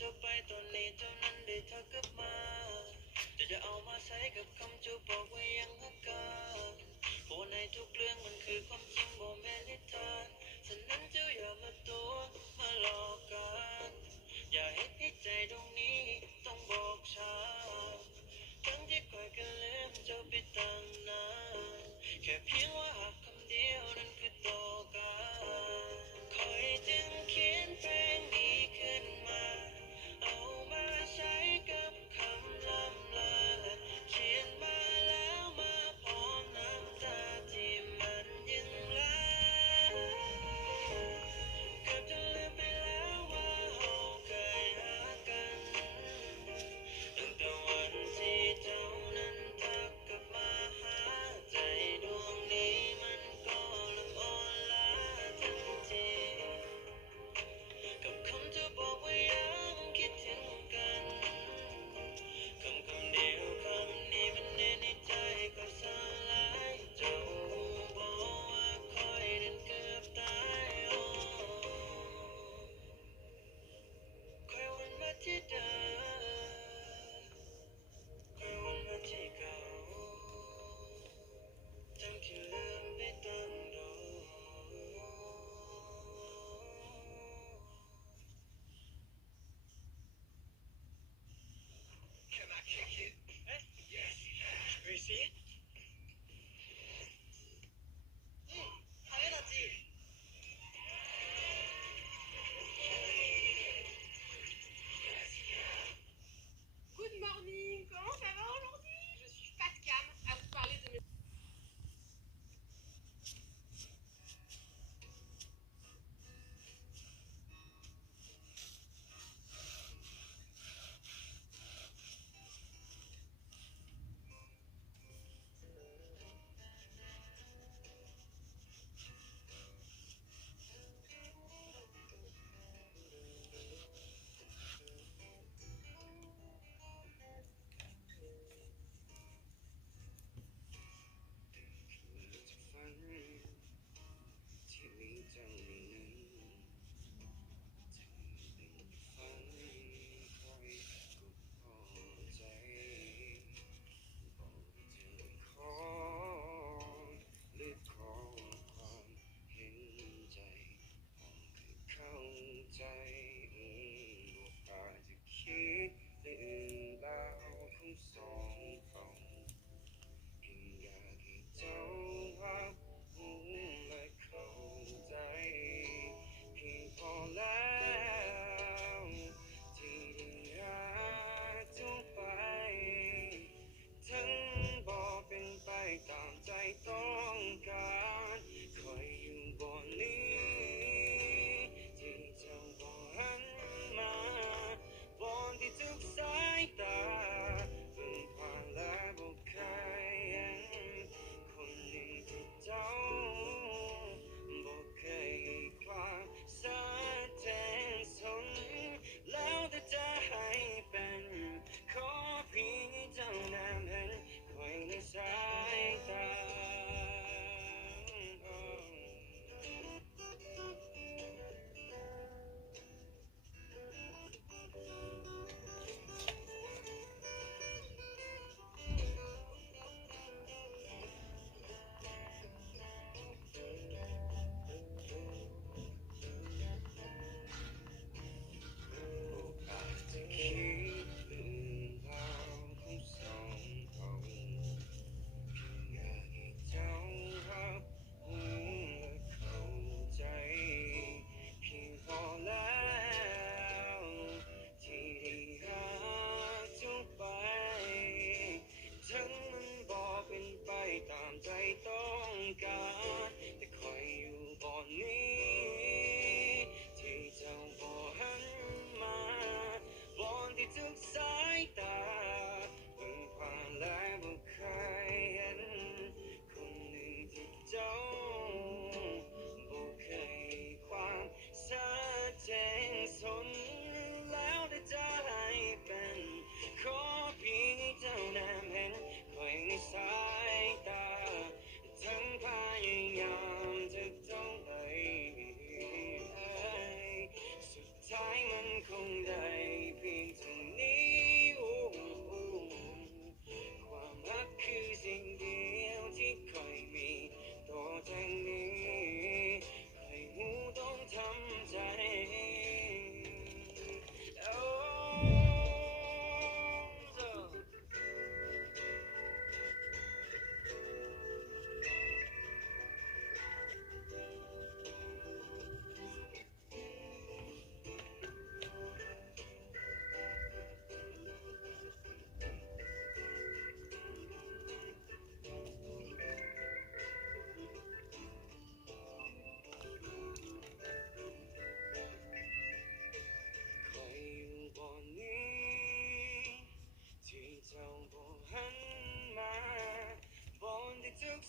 จะไปตอนนี้เจ้านั้นได้ทักกลับมาจะเอามาใช้กับคำจูบอกว่ายังฮักกันเพราะในทุกเรื่องมันคือความจริงบ่แม่นนิทานฉะนั้นเจ้าอย่ามาตัวมาหลอกกันอย่าเฮ็ดให้ใจตรงนี้ต้องบอกช้าทั้งที่คอยกันลืมเจ้าไปตั้งนานแค่เพียงว่าหักคำเดียวนั้นคือต่อกันคอยจึงเขียนเพลงนี้ขึ้นมาเอามาใช้กับคำลำลาและเขียนมาแล้วมาพร้อมน้ำตาที่มันยังไหลเกือบจะลืมไปแล้วว่าเราเคยหากันตั้งแต่วันที่เจ้านั้นทักกลับมาหาใจดวงนี้มันก็เริ่มอ่อนล้าทันทีกับคำจะบอกว่ายังคิดถึงกันคำเดียวคำนี้มันแน่ในใจก็สลายเจ้าบอกว่าคอยนั้นเกือบตายโอ้คอยวันมาที่เดิมคอยวันมาที่เก่าทั้งที่ลืมไปตั้งโดนCan I kick it? Yes. You see it? 당연하지. Good morning, comment ça va aujourd'hui? Je suis Fat Cam à vous parler de mes...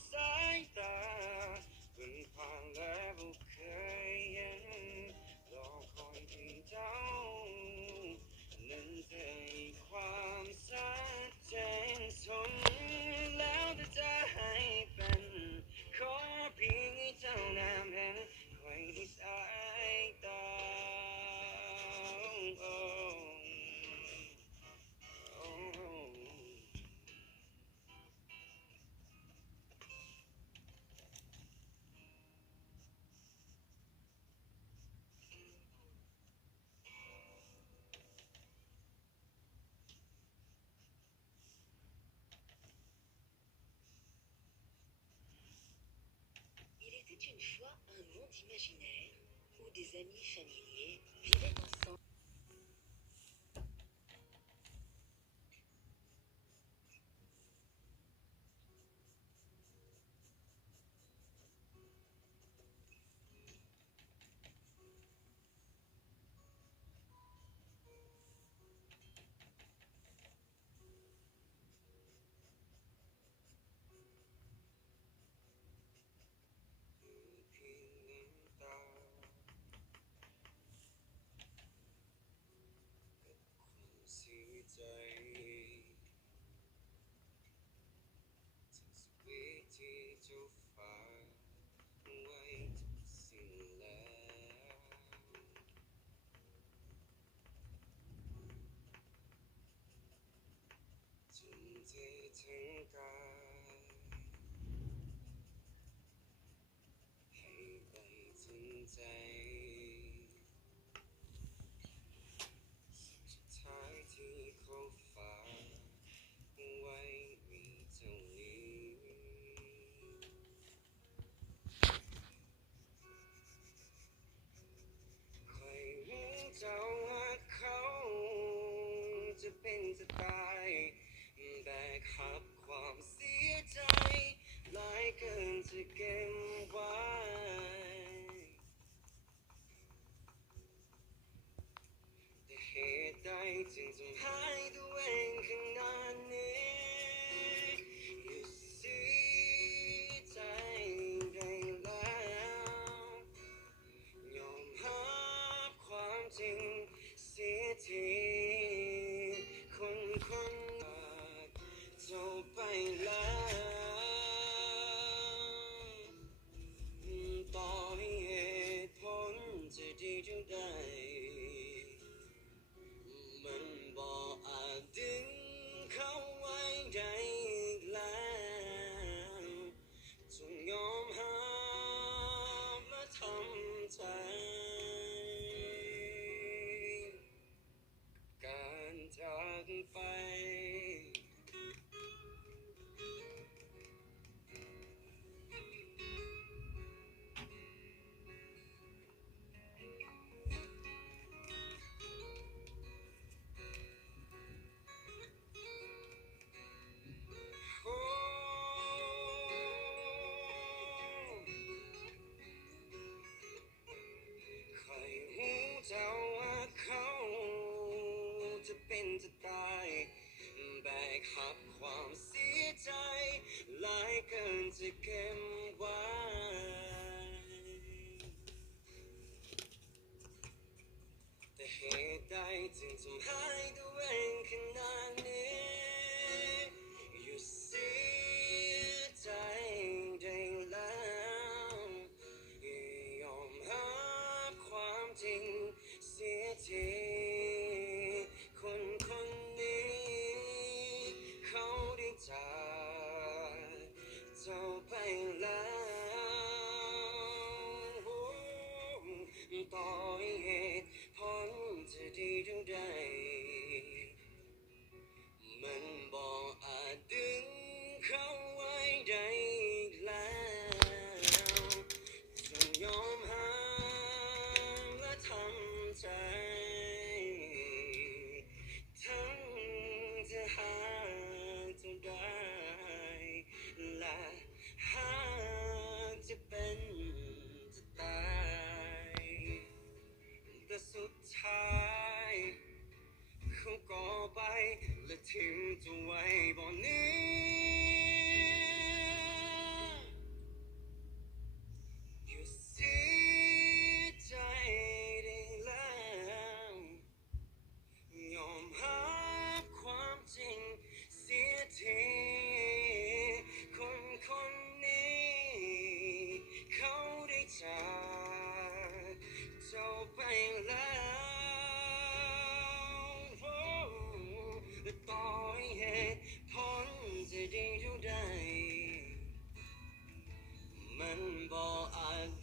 สายตาเป็นผ่านแล้วเคยเห็นรอคอยที่เจ้านั้นจะให้ความชัดเจนสมแล้วแต่จะให้เป็นขอเพียงให้เจ้านำเห็นไว้ในสายตา Il était une fois un monde imaginaire où des amis familiers vivaient ensemble.ถึงกายให้ไปถึงใจสุดท้ายที่เขาฝากไว้มีเท่านี้ใครรู้เจ้าว่าเขาจะเป็นจะตายแบกรับความเสียใจหลายเกินจะเก็บไว้แต่เหตุใดจึงทำให้ตัวเองขนาดนี้อยู่เสียใจได้แล้วยอมรับความจริงเสียทีคนจบไปแล้วต่อให้เหตุผลจะดีเท่าใดมันบ่อาจดึงเขาไว้ได้อีกแล้วจงยอมห้ามและทำใจการจากไปใครรู้เจ้าว่าเขาจะเป็นจะตายแบกรับความเสียใจหลายเกินจะเก็บไว้แต่เหตุใดจึงทำให้ตัวเองขนาดนี้อยู่เสียใจได้แล้วยอมรับความจริงเสียทีคนนี้เขาได้จากเจ้าไปแล้วต่อให้เหตุผลจะดีเท่าใดมันบ่อาจดึงเขาไว้ได้อีกแล้วจงยอมห้ามและทำใจทั้งจะหาเท่าใดและหากจะเป็นจะตายแต่สุดท้ายเขาก็ไปและทิ้งเธอไว้บ่นี้ ทีคนคนนี้เขาได้จากเจ้าไปแล้วและต่อให้เหตุผลจะดีเท่าใดมันบ่อาจ